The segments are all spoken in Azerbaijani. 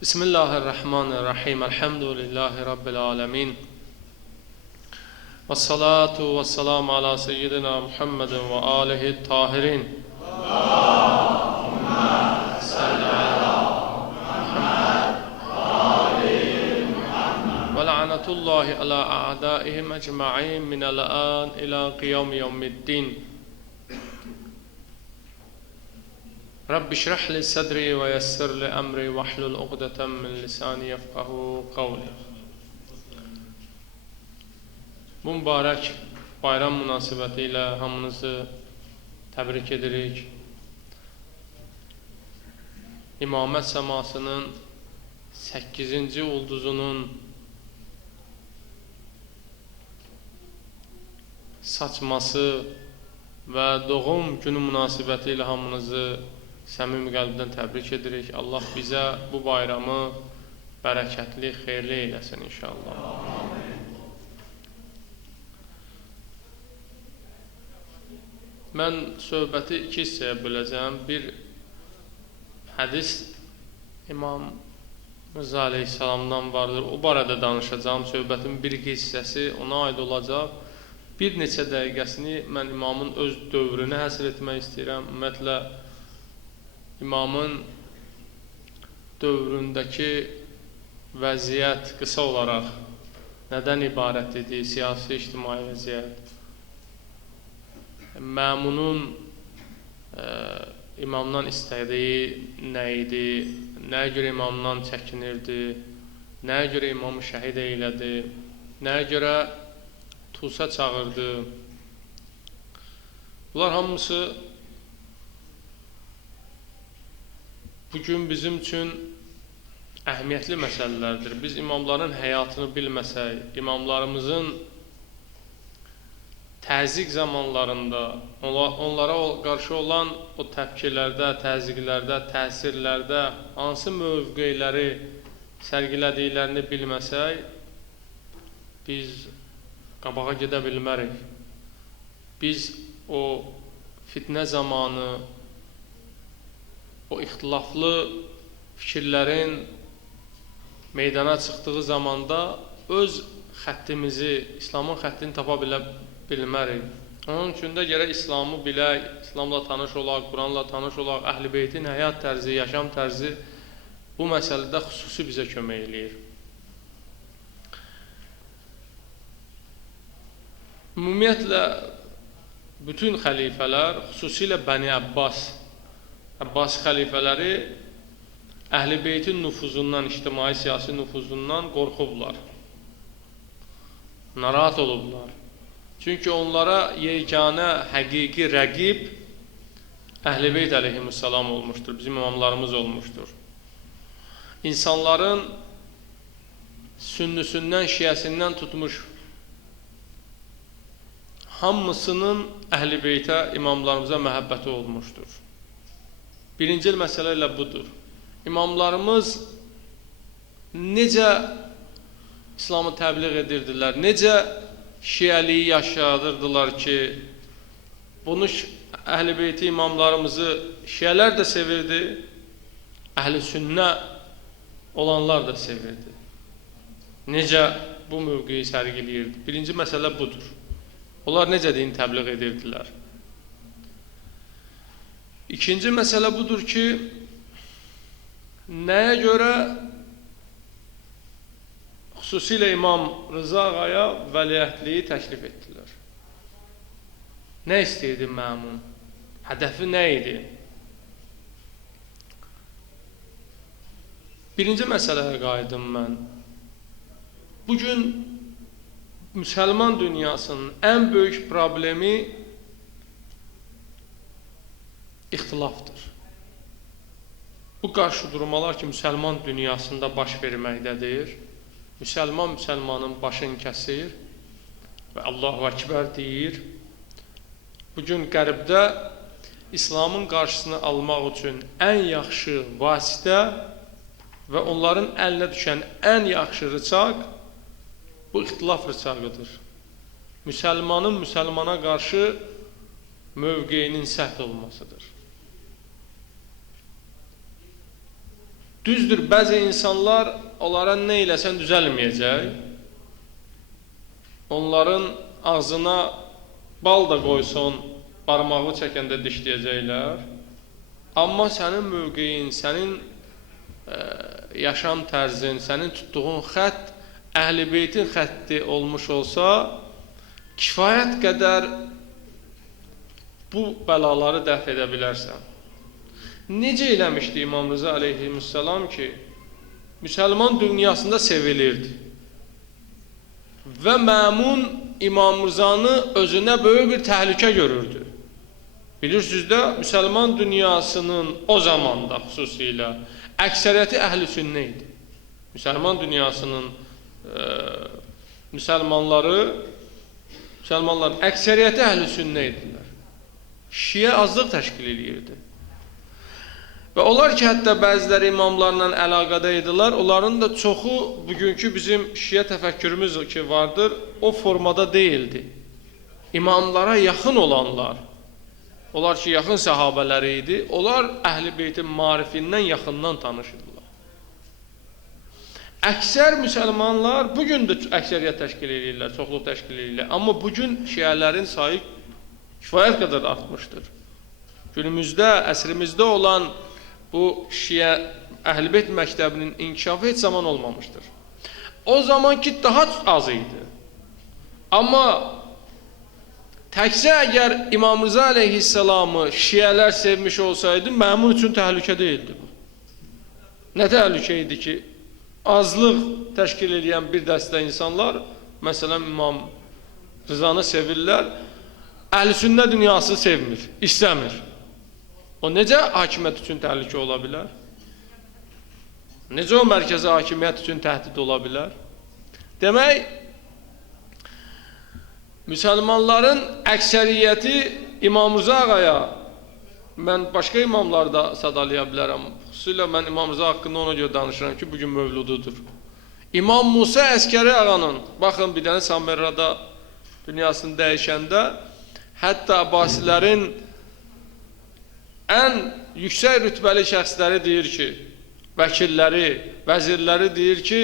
Bismillahirrahmanirrahim. Elhamdülillahi Rabbil alemin. Vessalatu vesselamu ala seyyidina Muhammedin ve alihi tahirin. Allahümme salli ala Muhammed ve ali Muhammed. Ve la'natullahi ala a'daihim ecma'in minel an ila qiyam yevmiddin. Rabbi şrah li sadri ve yessir li emri ve hlul uqdeten min lisani yefqahu qavli. Bu mübarək bayram münasibəti ilə hamınızı təbrik edirik. İmamət səmasının 8-ci ulduzunun saçması və doğum günü münasibəti ilə hamınızı səmimi qəlbdən təbrik edirik. Allah bizə bu bayramı bərəkətli, xeyirli eyləsin inşallah. Mən söhbəti iki hissəyə böləcəm. Bir hədis İmam Rıza Aleyhisselamdan vardır. O barədə danışacağım. Söhbətin bir hissəsi ona aid olacaq. Bir neçə dəqiqəsini mən imamın öz dövrünə həsr etmək istəyirəm. Ümumiyyətlə, İmamın dövründəki vəziyyət qısa olaraq nədən ibarət idi? Siyasi, ictimai vəziyyət. Məmunun imamdan istədiyi nə idi? Nəyə görə imamdan çəkinirdi? Nəyə görə imamı şəhid eylədi? Nəyə görə Tusa çağırdı? Bunlar hamısı bugün bizim üçün əhəmiyyətli məsələlərdir. Biz imamların həyatını bilməsək, imamlarımızın təzyiq zamanlarında onlara qarşı olan o təpkilərdə, təzyiqlərdə, təsirlərdə hansı mövqeləri sərgilədiklərini bilməsək, biz qabağa gedə bilmərik. Biz o fitnə zamanı, o ixtilaflı fikirlərin meydana çıxdığı zamanda öz xəttimizi, İslamın xəttini tapa bilmərik. Onun üçün də gərək İslamı bilək, İslamla tanış olaq, Quranla tanış olaq, Əhl-i Beytin həyat tərzi, yaşam tərzi bu məsələdə xüsusi bizə kömək eləyir. Ümumiyyətlə, bütün xəlifələr, xüsusilə Bəni Abbas xəlifələri Əhl-i Beytin nüfuzundan, ictimai siyasi nüfuzundan qorxublar. Narahat olublar. Çünki onlara yeganə, həqiqi rəqib Əhl-i Beyt əleyhissalam olmuşdur, bizim imamlarımız olmuşdur. İnsanların sünnüsündən, şiəsindən tutmuş hamısının Əhl-i Beytə, imamlarımıza məhəbbəti olmuşdur. Birinci məsələ ilə budur. İmamlarımız necə İslamı təbliğ edirdilər, necə şiəliyi yaşadırdılar ki, bunu Əhl-i Beyti imamlarımızı şiələr də sevirdi, əhl-i sünnə olanlar da sevirdi. Necə bu mövqeyi sərgiləyirdi? Birinci məsələ budur. Onlar necə dini təbliğ edirdilər? İkinci məsələ budur ki, nəyə görə xüsusilə İmam Rıza Ağaya vəliəhtliyi təklif etdilər? Nə istəyirdi məmun? Hədəfi nə idi? Birinci məsələyə qayıdım mən. Bugün müsəlman dünyasının ən böyük problemi ixtilafdır. Bu qarşıdurmalar ki, müsəlman dünyasında baş verməkdədir. Müsəlmanın başını kəsir və Allahu Ekber deyir. Bugün qərbdə İslamın qarşısını almaq üçün ən yaxşı vasitə və onların əlinə düşən ən yaxşı rıçaq bu ixtilaf rıçağıdır. Müsəlmanın müsəlmana qarşı mövqeyinin sərt olmasıdır. Düzdür, bəzi insanlar onlara nə eləsən düzəlməyəcək. Onların ağzına bal da qoysun, barmağı çəkəndə dişləyəcəklər. Amma sənin mövqeyin, sənin yaşam tərzin, sənin tutduğun xətt Əhl-i Beytin xətti olmuş olsa, kifayət qədər bu bəlaları dəf edə bilərsən. Necə eləmişdi İmam Rıza aleyhisselam ki, müsəlman dünyasında sevilirdi. Və Məmun İmam Rızanı özünə böyük bir təhlükə görürdü. Bilirsiniz də, müsəlman dünyasının o zamanda xüsusilə əksəriyyəti əhl-i sünnə idi. Müsəlman dünyasının müsəlmanların əksəriyyəti əhl-i sünnə idilər. Şiə azlıq təşkil edirdi. Və onlar ki, hətta bəziləri imamlarla əlaqədə idilər, onların da çoxu bugünkü bizim şiə təfəkkürümüz ki vardır, o formada deyildi. İmamlara yaxın olanlar, onlar ki, yaxın səhabələri idi, onlar Əhl-i Beytin marifindən yaxından tanışırdılar. Əksər müsəlmanlar bugün də əksəriyyət təşkil edirlər, çoxluq təşkil edirlər. Amma bugün şiələrin sayı kifayət qədər artmışdır. Günümüzdə, əsrimizdə olan bu şiə Əhl-i Beyt məktəbinin inkişafı heç zaman olmamışdır. O zamanki daha az idi. Amma təkcə əgər İmam Rıza aleyhisselamı şiələr sevmiş olsaydı, Məmun üçün təhlükə deyildi bu. Nə təhlükə idi ki, azlıq təşkil edən bir dəstə insanlar, məsələn, İmam Rızanı sevirlər, Əhl-i Sünnə dünyası sevmir, istəmir. O necə hakimiyyət üçün təhlükə ola bilər? Necə o mərkəzi hakimiyyət üçün təhdid ola bilər? Demək, müsəlmanların əksəriyyəti İmam Rıza ağaya, mən başqa imamları da sadalaya bilərəm, xüsusilə mən İmam Rıza haqqında ona görə danışıram ki, bugün mövlududur. İmam Musa Əskəri ağanın, baxın bir dənə Samerrada dünyasını dəyişəndə, hətta Abbasilərin ən yüksək rütbəli şəxsləri deyir ki, vəkilləri, vəzirləri deyir ki,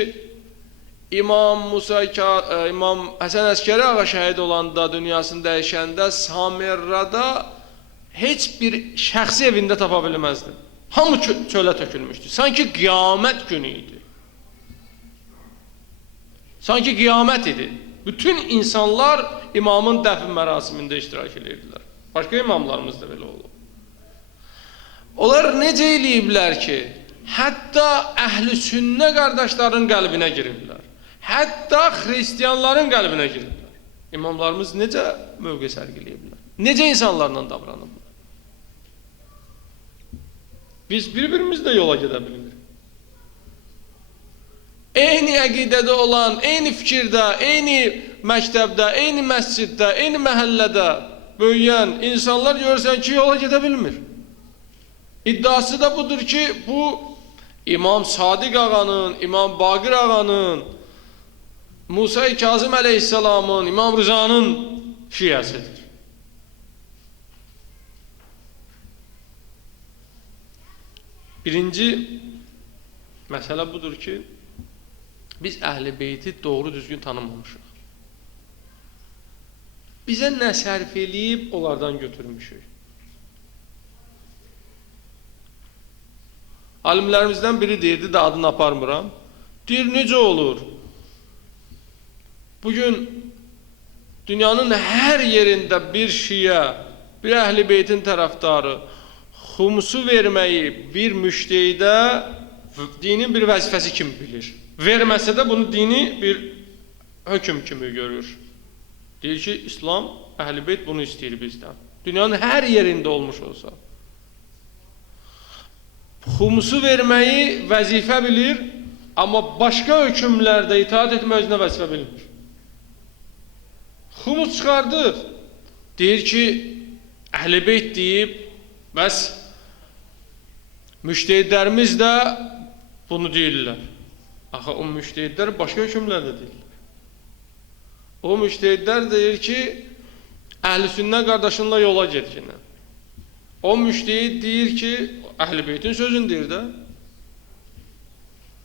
İmam Həsən Əskəri ağa şəhid olanda, dünyasını dəyişəndə Samerrada heç bir şəxsi evində tapa bilməzdi. Hamı çölə tökülmüşdü. Sanki qiyamət günü idi. Sanki qiyamət idi. Bütün insanlar imamın dəfn mərasimində iştirak edirdilər. Başqa imamlarımız da belə olub. Onlar necə eləyiblər ki, hətta Əhl-i Sünnə qardaşların qəlbinə giriblər. Hətta xristiyanların qəlbinə giriblər. İmamlarımız necə mövqe sərgiləyiblər? Necə insanlarla davranıblar? Biz bir-birimizlə yola gedə bilirik. Eyni əqidədə olan, eyni fikirdə, eyni məktəbdə, eyni məsciddə, eyni məhəllədə böyüyən insanlar görürsən ki, yola gedə bilmir. İddiası da budur ki, bu İmam Sadiq ağanın, İmam Baqir ağanın, Musa-i Kazım əleyhisselamın, İmam Rızanın şiəsidir. Birinci məsələ budur ki, biz Əhl-i Beyti doğru düzgün tanımamışıq. Bizə nə sərf eləyib, onlardan götürmüşük. Alimlərimizdən biri deyirdi, də adını aparmıram. Deyir, necə olur? Bugün dünyanın hər yerində bir şiə, bir Əhl-i Beytin tərəfdarı xumusu verməyi bir müştehidə dinin bir vəzifəsi kimi bilir. Verməsə də bunu dini bir hökm kimi görür. Deyir ki, İslam, Əhl-i Beyt bunu istəyir bizdən. Dünyanın hər yerində olmuş olsa. Xumusu verməyi vəzifə bilir, amma başqa hökmlərdə itaat etmək özünə vəzifə bilmir. Xumus çıxardır. Deyir ki, Əhl-i Beyt deyib, bəs müştehidlərimiz də bunu deyirlər. Axı, o müştehidlər başqa hökmlərdə deyirlər. O müştehidlər deyir ki, Əhl-i Sünnə qardaşınla yola getkinə. O müştehid deyir ki, Əhl-i Beytin sözünü deyir də.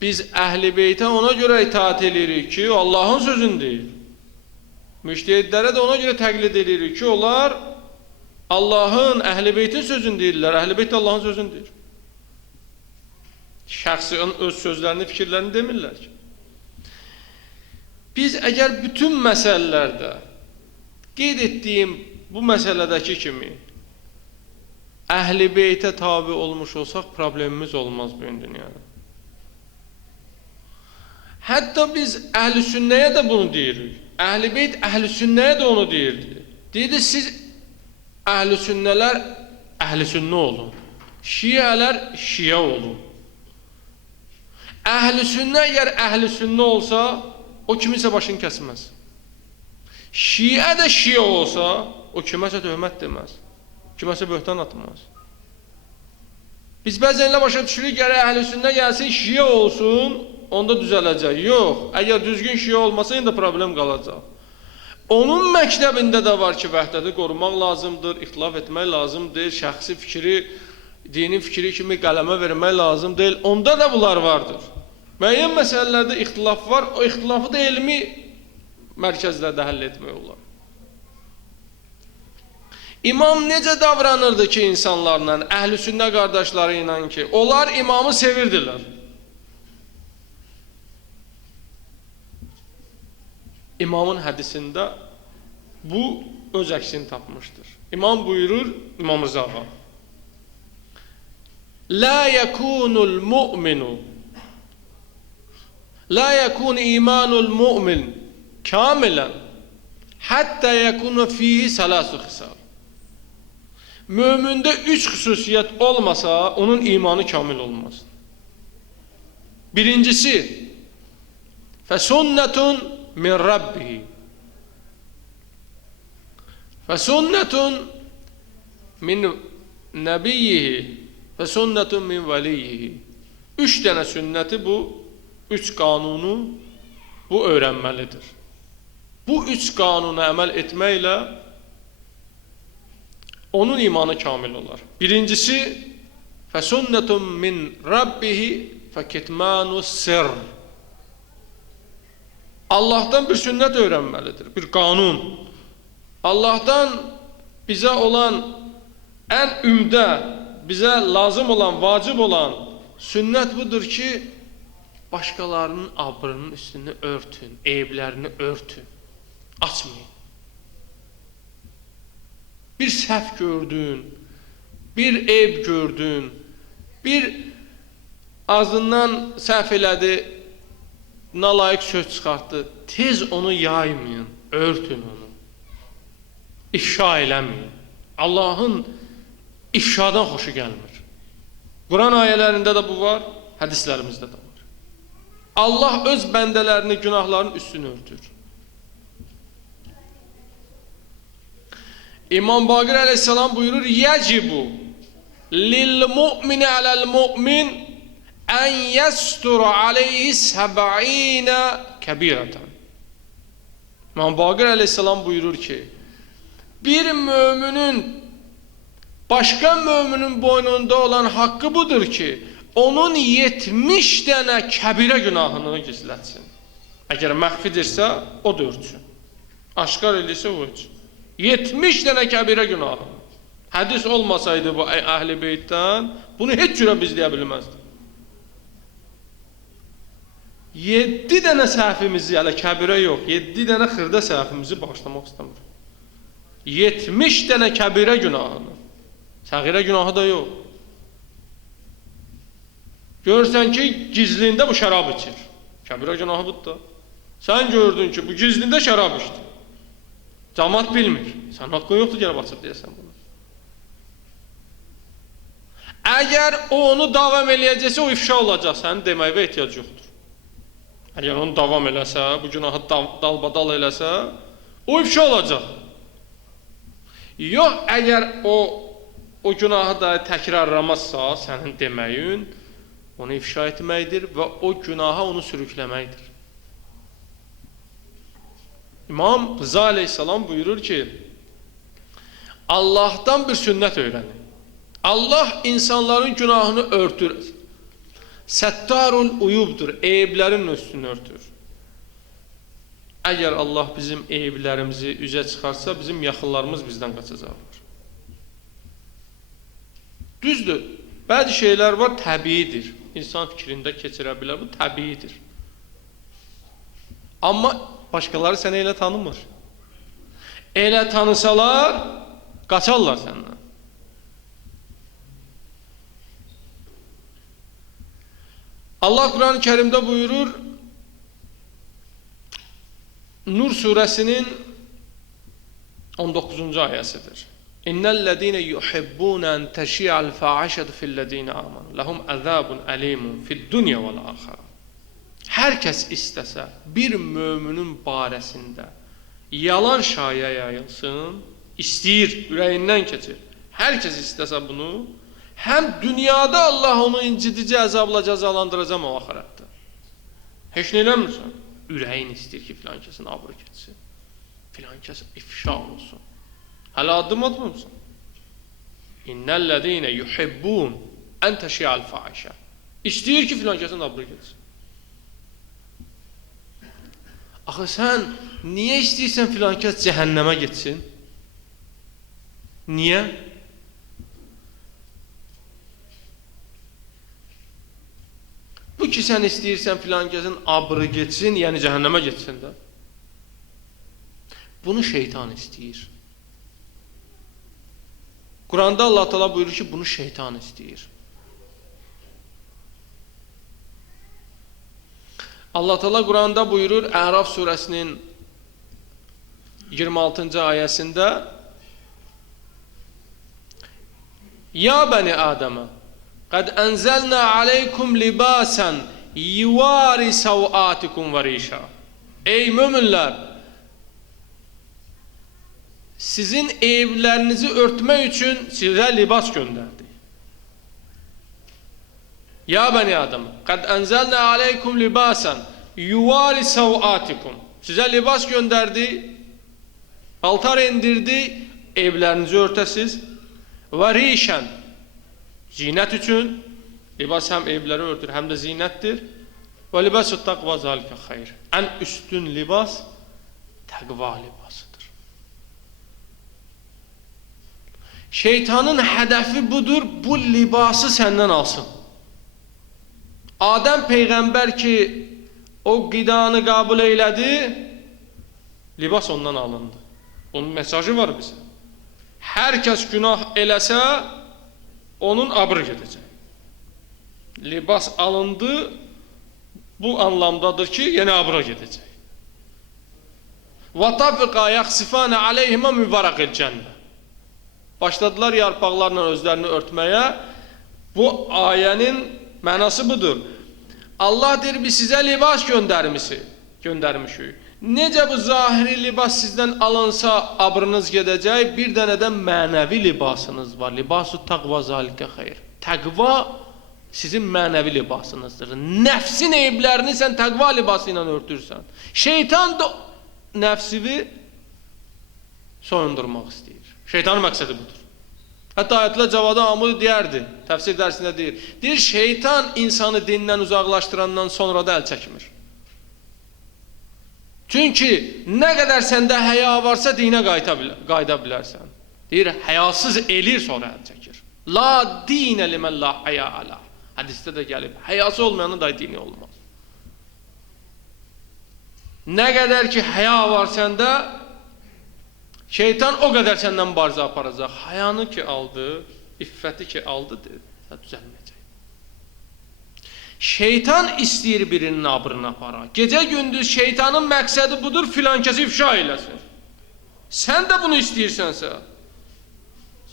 Biz Əhl-i Beytə ona görə itaat edirik ki, Allahın sözünü deyir. Müştəhidlərə də ona görə təqlid edirik ki, onlar Allahın, Əhl-i Beytin sözünü deyirlər. Əhl-i Beyt Allahın sözünü deyir. Şəxsi öz sözlərini, fikirlərini demirlər ki. Biz əgər bütün məsələlərdə qeyd etdiyim bu məsələdəki kimi Əhl-i Beytə tabi olmuş olsaq, problemimiz olmaz bu gün dünyada. Hətta biz Əhl-i Sünnəyə də bunu deyirik. Əhl-i Beyt Əhl-i Sünnəyə də onu deyirdi. Deyirdi, siz Əhl-i Sünnələr Əhl-i Sünnə olun. Şiələr Şiə olun. Əhl-i Sünnə əgər Əhl-i Sünnə olsa, o kimisə başını kəsməz. Şiə də Şiə olsa, o kiməsə töhmət deməz. Kiməsə böhtan atmaz. Biz bəzənlə başa düşürük, gərək Əhl-i Sünnə gəlsin, Şiə olsun, onda düzələcək. Yox, əgər düzgün Şiə olmasa, indi problem qalacaq. Onun məktəbində də var ki, vəhdəti qorumaq lazımdır, ixtilaf etmək lazımdır, şəxsi fikri, dini fikri kimi qələmə vermək lazım deyil. Onda da bunlar vardır. Müəyyən məsələlərdə ixtilaf var, o ixtilafı da elmi mərkəzlərdə həll etmək olar. İmam necə davranırdı ki, insanlarla, Əhl-i Sünnə qardaşları ilə ki, onlar imamı sevirdilər. İmamın hədisində bu öz əksini tapmışdır. İmam buyurur, İmam Rızağa, La yekunul mu'minu La yekun imanul mu'min kamilen hatta yekunu fihi salasu xisal. Mümində 3 xüsusiyyət olmasa, onun imanı kamil olmaz. Birincisi, fəsunnətun min Rabbihi fəsunnətun min nəbiyyihi fəsunnətun min vəliyyihi. 3 dənə sünnəti bu, 3 qanunu bu öyrənməlidir. Bu 3 qanuna əməl etməklə onun imanı kamil olar. Birincisi, fəsunnətun min Rabbihi fəketmanu sirr. Allah'tan bir sünnet öğrenmelidir, bir kanun. Allah'tan bize olan en ümdə, bize lazım olan, vacib olan sünnet budur ki, başkalarının abrının üstünü örtün, eyiblerini örtün, açmayın. Bir səhv gördün, bir eyb gördün, bir ağzından səhv elədi, nalayıq söz çıxartdı, tez onu yaymayın, örtün onu. İfşa eləməyin. Allahın ifşadan xoşu gəlmir. Quran ayələrində də bu var, hədislərimizdə də var. Allah öz bəndələrini, günahlarının üstünü örtür. İmam Baqir əleyhissalam buyurur, Yəcibu lil-mu'mini aləl-mu'min ən yəstura aleyhi səb'inə kəbirətən. İmam Baqir əleyhissalam buyurur ki, bir müminin başka müminin boynunda olan hakkı budur ki, onun 70 dənə kəbirə günahını gizlətsin. Əgər məxfidirsə, o da örtsün. Aşkar edirsə, o örtsün. 70 dənə kəbirə günahı. Hədis olmasaydı bu Əhl-i Beytdən, bunu heç cürə biz deyə bilməzdik. 7 dənə səhvimizi, hələ kəbirə yox, 7 dənə xırda səhvimizi bağışlamaq istəmir. 70 dənə kəbirə günahını. Səğirə günahı da yox. Görürsən ki, gizlində bu şərab içir. Kəbirə günahı budur da. Sən gördün ki, bu gizlində şərab içdi. Cəmaət bilmir. Sən haqqın yoxdur, gəlib açıb deyəsən bunu. Əgər o onu davam eləyəcəksə, o ifşa olacaq. Sənin deməyivə ehtiyac yoxdur. Əgər onu davam eləsə, bu günahı dalbadal eləsə, o ifşa olacaq. Yox, əgər o günahı da təkrarlamazsa, sənin deməyin onu ifşa etməkdir və o günaha onu sürükləməkdir. İmam Rıza aleyhissalam buyurur ki, Allah'tan bir sünnət öyrənin. Allah insanların günahını örtür. Səttarul uyubdur, eyiblərin üstünü örtür. Əgər Allah bizim eyiblərimizi üzə çıxarsa, bizim yaxınlarımız bizdən qaçacaqlar. Düzdür, bəzi şeylər var, təbiidir. İnsan fikrində keçirə bilər, bu təbiidir. Amma başqaları səni elə tanımır. Elə tanısalar, qaçarlar səndən. Allah Quran-ı Kərimdə buyurur, Nur surəsinin 19-cu ayəsidir. İnnellezine yuhibbun en teşi'al fa'işatu fillezine amanu lahum azabun alimun fid-dunya vel-ahireh. Hər kəs istəsə bir möminin barəsində yalan şaya yayılsın, istəyir, ürəyindən keçir. Hər kəs istəsə bunu, həm dünyada Allah onu incidici əzabla cəzalandıracaq o axirətdə. Heç nə eləmirsən? Ürəyin istəyir ki, filan kəsin abru keçsin. Filan kəs ifşa olsun. Hələ addım atmamısan. İnnellezine yuhibbun en teşi'al fa'işə. İstəyir ki, filan kəsin abru keçsin. Axı sən niyə istəyirsən filan kəs cəhənnəmə getsin? Niyə? Bu ki, sən istəyirsən filan kəsin abrı geçsin, yəni cəhənnəmə geçsin də. Bunu şeytan istəyir. Quranda Allah Teala buyurur ki, bunu şeytan istəyir. Allah Teala Quranda buyurur, Əraf surəsinin 26-cı ayəsində, Ya bəni Adəmə, Qad ənzəlnə aleykum libasən yuvari savatikum və rişa. Ey möminlər, sizin eyiblərinizi örtmək üçün sizə libas göndərdik. Ya bəni Adəm, qad ənzəlnə aleykum libasən yuvari savatikum. Sizə libas göndərdi, paltar indirdi, eyiblərinizi örtəsiz. Və rişən, zinət üçün, libas həm eyibləri örtür, həm də zinətdir. Və libasu taqva zalikə xeyr. Ən üstün libas təqva libasıdır. Şeytanın hədəfi budur, bu libası səndən alsın. Adəm Peyğəmbər ki, o qidanı qəbul elədi, libas ondan alındı. Onun mesajı var bizə. Hər kəs günah eləsə, onun abrı gedəcək. Libas alındı, bu anlamdadır ki, yenə abrı gedəcək. وَطَفِقَا يَخْسِفَانَ عَلَيْهِمَا مِبَرَقِ الْجَنَّةِ. Başladılar yarpaqlarla özlərini örtməyə. Bu ayənin mənası budur. Allah deyir, biz sizə libas göndərmişik. Necə bu zahiri libas sizdən alınsa abrınız gedəcək, bir dənə də mənəvi libasınız var. Libasu taqva zalikə xeyr. Təqva sizin mənəvi libasınızdır. Nəfsin eyiblərini sən təqva libası ilə örtürsən. Şeytan da nəfsini soyundurmaq istəyir. Şeytanın məqsədi budur. Hətta ayətlə Cavada Amud deyərdi, təfsir dərsində deyir. Deyir, şeytan insanı dindən uzaqlaşdırandan sonra da əl çəkmir. Çünki nə qədər səndə həya varsa dinə qayıda bilərsən. Deyir, həyasız elir sonra əl çəkir. La dinə limən la həya ələ. Hədisdə də gəlib, həyası olmayanın da dini olmaz. Nə qədər ki həya var səndə, şeytan o qədər səndən barzı aparacaq. Həyanı ki aldı, iffəti ki aldı, düzəlməyəcək. Şeytan istəyir birinin abrını apara. Gecə gündüz şeytanın məqsədi budur, filan kəsi ifşa eləsin. Sən də bunu istəyirsənsə,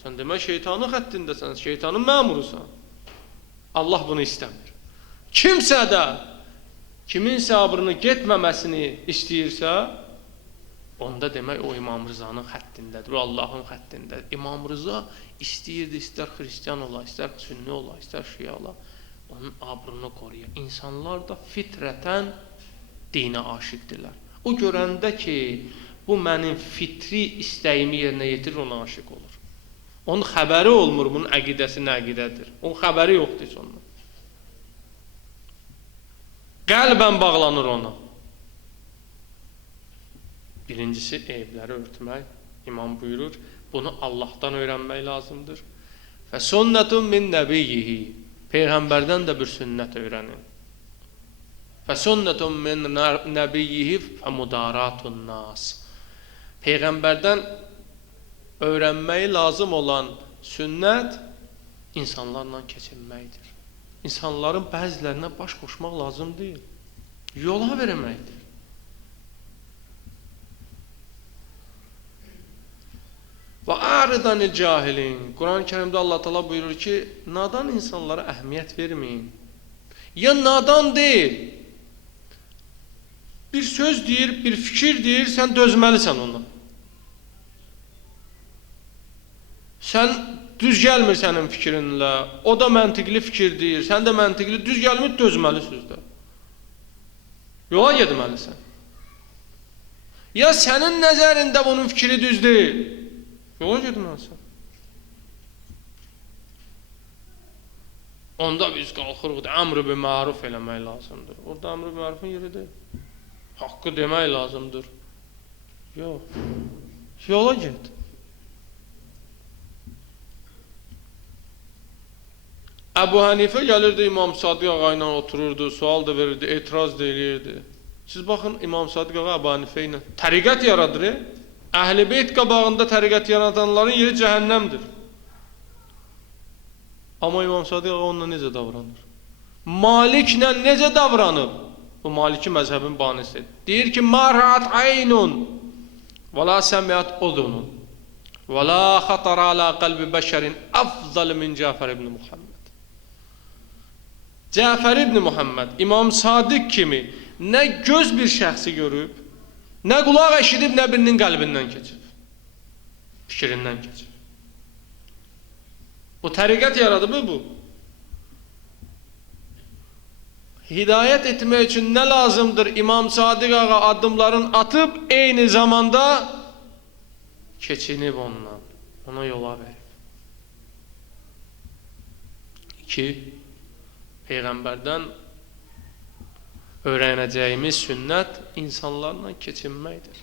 sən demə şeytanın xəttindəsən, şeytanın məmurusan. Allah bunu istəmir. Kimsə də kiminsə abrını getməməsini istəyirsə, onda demək o İmam Rızanın xəttindədir, o Allahın xəttindədir. İmam Rıza istəyirdi, istər xristiyan ola, istər sünni ola, istər şiə ola, onun abrını qoruyur. İnsanlar da fitrətən dinə aşiqdirlər. O görəndə ki, bu mənim fitri istəyimi yerinə yetirir, ona aşiq olur. Onun xəbəri olmur, bunun əqidəsi nə əqidədir. Onun xəbəri yoxdur heç ondan. Qəlbən bağlanır ona. Birincisi, eybləri örtmək. İmam buyurur, bunu Allahdan öyrənmək lazımdır. Və sünnətun min nəbiyyihi. Peyğəmbərdən də bir sünnət öyrənin. Və sünnətun min nəbiyyihi və mudaratun nas. Peyğəmbərdən öyrənməyi lazım olan sünnət insanlarla keçinməkdir. İnsanların bəzilərinə baş qoşmaq lazım deyil. Yola verməkdir. Və a'ridanil cahilin. Quran-ı Kərimdə Allah Teala buyurur ki, nadan insanlara əhəmiyyət verməyin. Ya nadan deyil. Bir söz deyir, bir fikir deyir, sən dözməlisən ona. Sən düz gəlmir sənin fikrinlə, o da məntiqli fikir deyir, sən də məntiqli, düz gəlmir, dözməlisiniz də. Yola getməlisən. Ya sənin nəzərində bunun fikri düz deyil, yola getməlisən. Onda biz qalxırıq da əmr-i bi məruf eləmək lazımdır. Orada əmr-i bi mərufun yeri deyil. Haqqı demək lazımdır. Yox. Yola get. Əbu Hənifə gəlirdi, İmam Sadiq ağa ilə otururdu, sual da verirdi, etiraz da eləyirdi. Siz baxın, İmam Sadiq ağa Əbu Hənifə ilə təriqət yaradır. Əhl-i Beyt qabağında təriqət yaradanların yeri cəhənnəmdir. Amma İmam Sadiq ağa onunla necə davranır? Maliklə necə davranıb? Bu Maliki məzhəbin banisidir. Deyir ki, mə rəat aynun və la səmiyyət udunun və la xatar alə qəlbi bəşərin əfzəl min Cəfər ibn Muhammed. Cəfər ibn Muhammed, İmam Sadiq kimi nə göz bir şəxsi görüb, nə qulaq eşidib, nə birinin qəlbindən keçib, fikrindən keçib. Bu təriqət yaradı bu. Hidayət etmək üçün nə lazımdır? İmam Sadiq ağa addımların atıb, eyni zamanda keçinib ondan, ona yola verib. 2. Peyğəmbərdən öyrənəcəyimiz sünnət insanlarla keçinməkdir.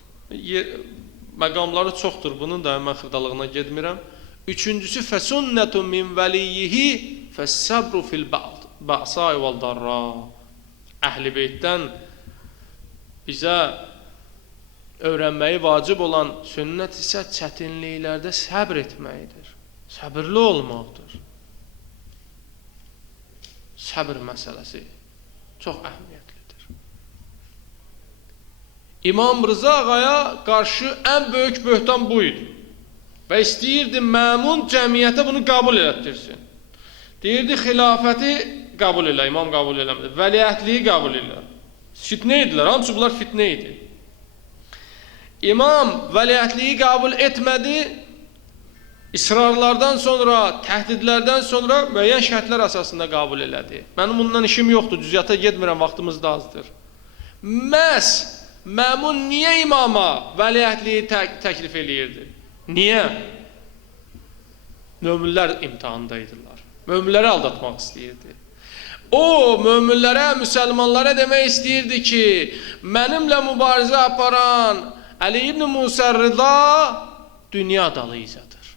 Məqamları çoxdur, bunun da mən xırdalığına getmirəm. 3-cüsü fəsunnətun min vəliyyihi fəssəbru fil bə'sai vəl darra. Əhl-i Beytdən bizə öyrənməyi vacib olan sünnət isə çətinliklərdə səbr etməkdir. Səbirli olmaqdır. Səbr məsələsi çox əhəmiyyətlidir. İmam Rıza ağaya qarşı ən böyük böhtan bu idi. Və istəyirdi məmun cəmiyyətə bunu qəbul elətdirsin. Deyirdi xilafəti qəbul elə, imam qəbul eləmədi. Vəliəhtliyi qəbul elə. Fitnə idilər, hamısı bunlar fitnə idi. İmam vəliəhtliyi qəbul etmədi. İsrarlardan sonra, təhdidlərdən sonra müəyyən şərtlər əsasında qəbul elədi. Mənim bundan işim yoxdur, cüziyyata getmirəm, vaxtımız da azdır. Məhz məmun niyə imama vəliəhtliyi təklif eləyirdi? Niyə? Möminlər imtihandaydılar. Möminləri aldatmaq istəyirdi. O, möminlərə, müsəlmanlara demək istəyirdi ki, mənimlə mübarizə aparan Əli ibn Musa Rıza dünya dalıcadır.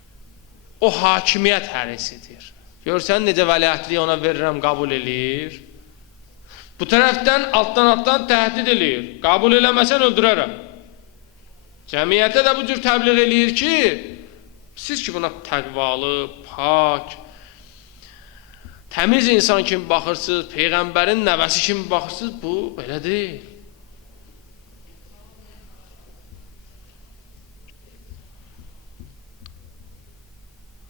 O, hakimiyyət hərisidir. Görsən, necə vəliəhtliyi ona verirəm, qəbul eləyir. Bu tərəfdən, altdan təhdid eləyir. Qəbul eləməsən, öldürərəm. Cəmiyyətə də bu cür təbliğ eləyir ki, siz ki buna təqvalı, pak, təmiz insan kimi baxırsınız, Peyğəmbərin nəvəsi kimi baxırsınız, bu belə deyil.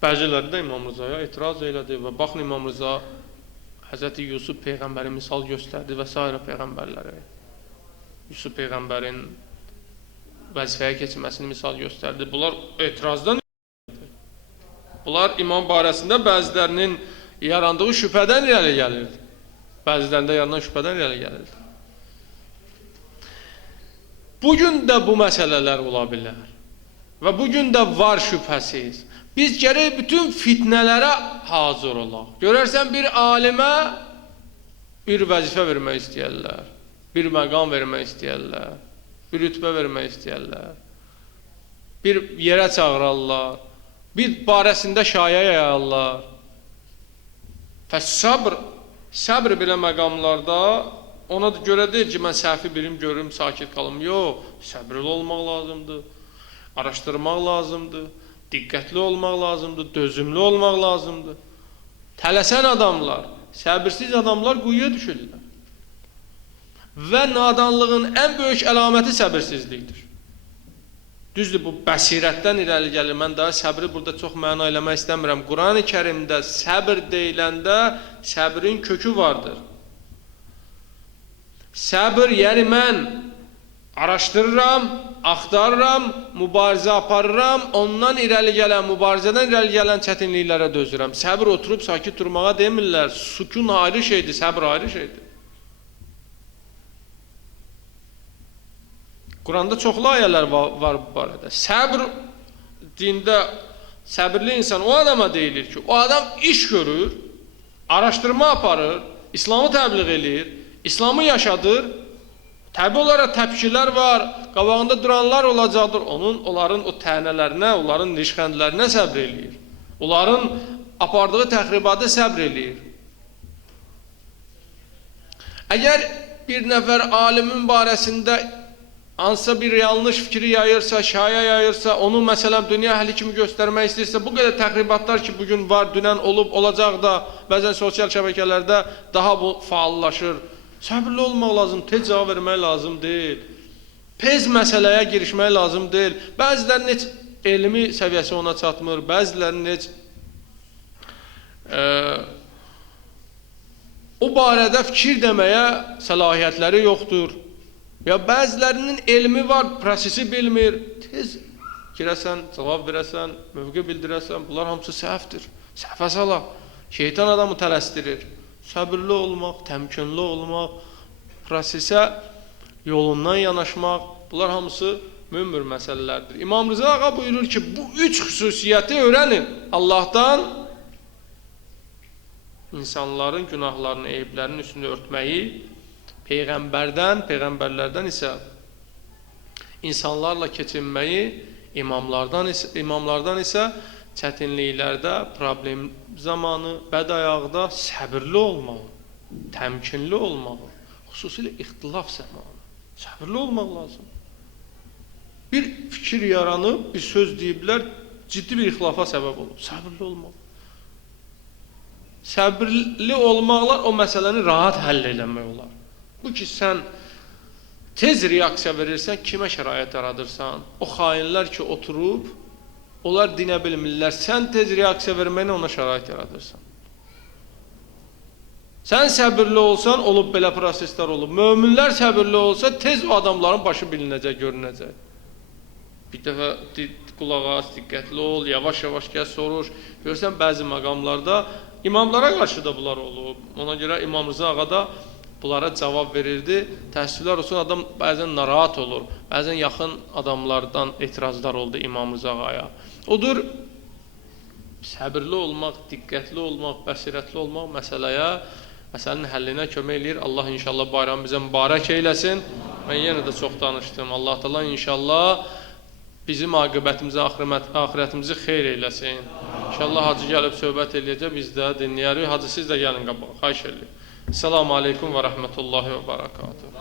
Bəziləri də İmam Rızaya etiraz elədi və baxın İmam Rıza Həzrəti Yusuf Peyğəmbərin misal göstərdi və s. Peyğəmbərləri. Yusuf Peyğəmbərin vəzifəyə keçməsini misal göstərdi. Bunlar etirazdan bunlar imam barəsində bəzilərinin yarandığı şübhədən irəli gəlirdi. Bəzilərində yaranan şübhədən irəli gəlirdi. Bugün də bu məsələlər ola bilər. Və bugün də var şübhəsiz. Biz gərək bütün fitnələrə hazır olaq. Görərsən bir alimə bir vəzifə vermək istəyərlər, bir məqam vermək istəyərlər, bir rütbə vermək istəyərlər, bir yerə çağırarlar, bir barəsində şayə yayarlar. Səbr belə məqamlarda ona görə deyil ki, mən səhvi bilim, görüm, sakit qalım. Yox, səbrli olmaq lazımdır, araşdırmaq lazımdır, diqqətli olmaq lazımdır, dözümlü olmaq lazımdır. Tələsən adamlar, səbirsiz adamlar quyuya düşürlər. Və nadanlığın ən böyük əlaməti səbirsizlikdir. Düzdür, bu bəsirətdən irəli gəlir. Mən daha səbri burada çox məna eləmək istəmirəm. Quran-ı Kərimdə səbr deyiləndə səbrin kökü vardır. Səbr, yəni mən araşdırıram, axtarıram, mübarizə aparıram, ondan irəli gələn, mübarizədən irəli gələn çətinliklərə dözürəm. Səbr oturub sakit durmağa demirlər. Sükun ayrı şeydir, səbr ayrı şeydir. Quranda çoxlu ayələr var bu barədə. Səbr dində səbirli insan o adama deyilir ki, o adam iş görür, araşdırma aparır, İslamı təbliğ eləyir, İslamı yaşadır. Təbii olaraq təpkilər var, qabağında duranlar olacaqdır. Onların o tənələrinə, onların nişxəndlərinə səbr eləyir. Onların apardığı təxribatı səbr eləyir. Əgər bir nəfər alimin barəsində hansısa bir yanlış fikri yayırsa, şaya yayırsa, onu məsələn dünya əhli kimi göstərmək istəyirsə, bu qədər təxribatlar ki, bugün var, dünən olub, olacaq da, bəzən sosial şəbəkələrdə daha bu faallaşır. Səbirli olmaq lazım, tez cavab vermək lazım deyil. Tez məsələyə girişmək lazım deyil. Bəzilərinin heç elmi səviyyəsi ona çatmır, bəzilərinin heç o barədə fikir deməyə səlahiyyətləri yoxdur. Ya bəzilərinin elmi var, prosesi bilmir. Tez girəsən, cavab verəsən, mövqe bildirəsən, bunlar hamısı səhvdir. Səhvə sala. Şeytan adamı tələsdirir. Səbirli olmaq, təmkinli olmaq, prosesə yolundan yanaşmaq, bunlar hamısı mühüm məsələlərdir. İmam Rıza ağa buyurur ki, bu üç xüsusiyyəti öyrənin. Allahdan insanların günahlarını, eyiblərinin üstünü örtməyi, peyğəmbərlərdən isə insanlarla keçinməyi, imamlardan isə çətinliklərdə, problem zamanı, bəd ayaqda səbirli olmağı, təmkinli olmağı, xüsusilə ixtilaf zamanı səbirli olmaq lazım. Bir fikir yaranıb, bir söz deyiblər, ciddi bir ixtilafa səbəb olur. Səbirli olmaq. Səbirli olmaqlar o məsələni rahat həll eləmək olar. Bu ki, sən tez reaksiya verirsən, kimə şərait yaradırsan? O xainlər ki, oturub, onlar dinə bilmirlər. Sən tez reaksiya verməyinə ona şərait yaradırsan. Sən səbirli olsan, olub belə proseslər olub. Möminlər səbirli olsa, tez o adamların başı bilinəcək, görünəcək. Bir dəfə qulaq as, diqqətli ol, yavaş-yavaş gəl, soruş. Görürsən, bəzi məqamlarda imamlara qarşı da bunlar olub. Ona görə İmam Rıza ağa da bunlara cavab verirdi. Təəssüflər olsun, adam bəzən narahat olur. Bəzən yaxın adamlardan etirazlar oldu İmam Rıza ağaya. Odur, səbirli olmaq, diqqətli olmaq, bəsirətli olmaq məsələnin həllinə kömək eləyir. Allah inşallah bayramı bizə mübarək eyləsin. Mən yenə də çox danışdım. Allah Teala inşallah bizim aqibətimizi, axirətimizi xeyr eyləsin. İnşallah hacı gəlib söhbət eləyəcək, biz də dinləyərik. Hacı siz də gəlin qabağa, xahiş edirəm. Esselamu aleyküm və rəhmətullahi və barakatuhu.